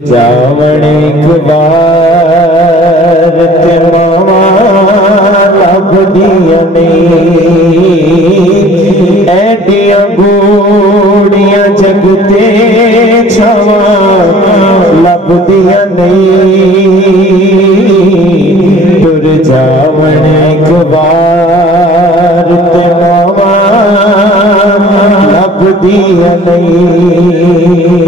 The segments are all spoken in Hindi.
जावण एक बार ते मावा लब दिया नहीं ऐडिया बूढ़िया जगते छावा लब दिया नहीं तुर जावण एक बार ते मावा लब दिया नहीं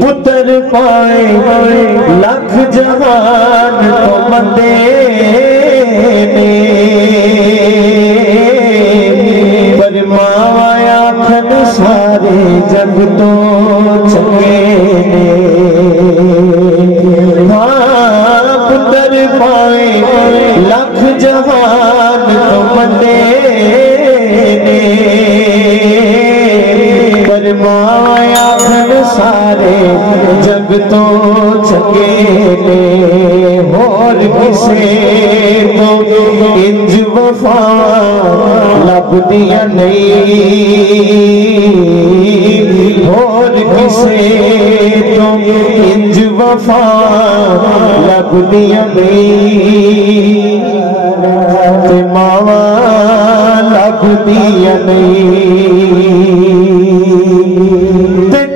पुत्र पाए लख जहान तो मंदे ने पर माया खन सारे जग तो चंगे ने हाँ पुत्र पाए लख जहान तो मंदे ने पर माया सारे जग तो चंगे ने होर किसे तो इंज वफा लब दिया नहीं होर किसे तो इंज वफा लब दिया नहीं ते मावा लब दिया नहीं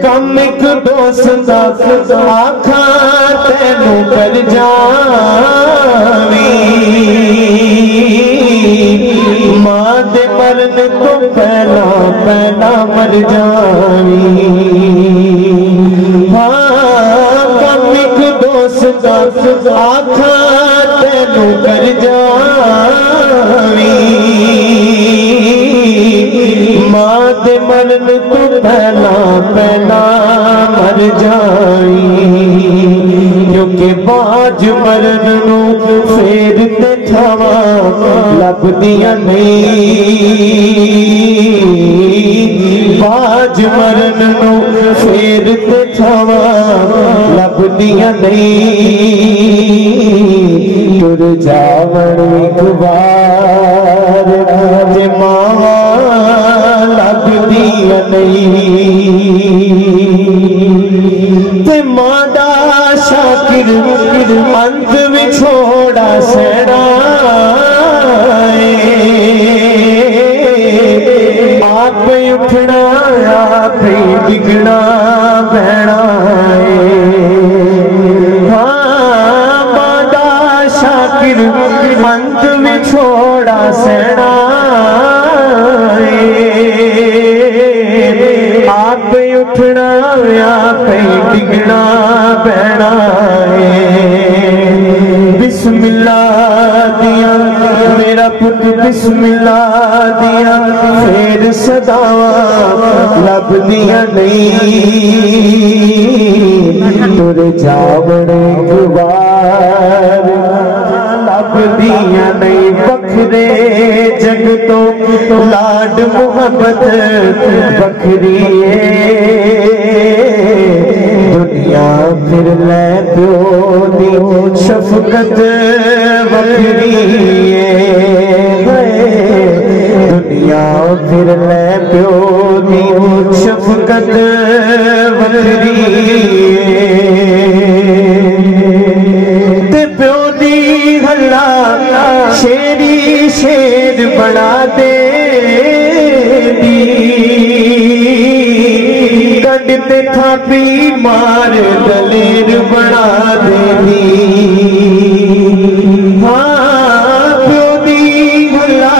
कम एक दोस्त आखा तेनू कर जावी मां दे मरन तो पहला पहला मर जावी हाँ कम एक दोस्त आखा तेनू कर जावी मां दे मरन तो पहला पहला मर जाई क्योंकि बाज मरन नू फेर ते थावा लब दिया नहीं बाज मरन नू फेर ते थावा लब दिया नहीं तुर जावण एक बार ते मावा लब दिया नहीं ते मादा शाकिर अंत विछोड़ा सड़ा आप उठना आप डिगना बहना हाँ मादा शाकिर अंत विछोड़ा सड़ा आप उठना आप डिगना बहना बिस्मिल्लाह दिया मेरा पुत्र बिस्मिल्लाह दिया फिर सदावा लब दिया नहीं तुर जावण एक बार लब दिया नहीं बखरे जग तो लाड मोहब्बत बखरी दुनिया फिर ले प्यो दी शफकत बखरी दुनिया फिर ले प्यो दी शफकत बखरी ते प्यो दी हल्ला शेरी शेर बना दे गंडते थापी मार दलेर बना देनी हाँ प्यो दी हल्ला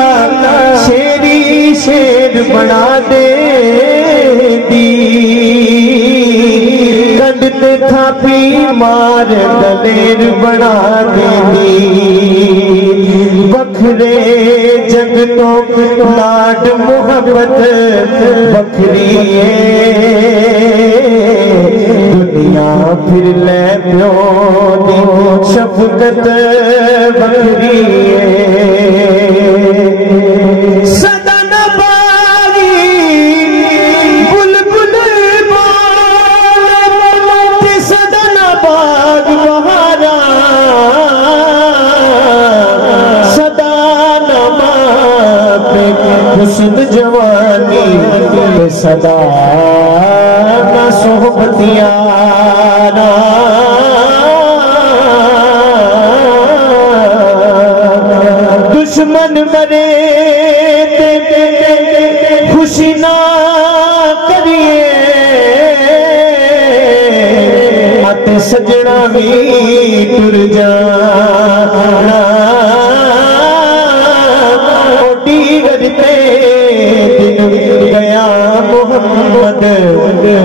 शेरी शेर बना देनी गंडते थापी मार दलेर बना देनी बखरे जग तो लाड मोहब्बत बखरी दुनिया फिर ले प्यो दी शफकत बखरी सदा नबागी बुलबुल बोल सदा नबाग बहारा सदा नबाग हुस्न जवानी सदा न सोहबती यारा दुश्मन मरे खुशी ना करिए मत सजना भी टुर जाना करते दिन गया मोहम्मद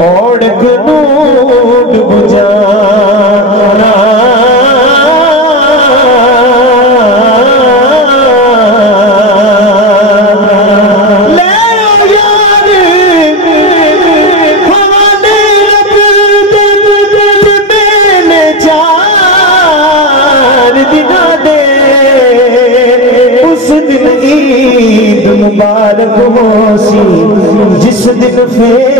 और गुनूद बुझाना मुबारक होसी जिस दिन फिर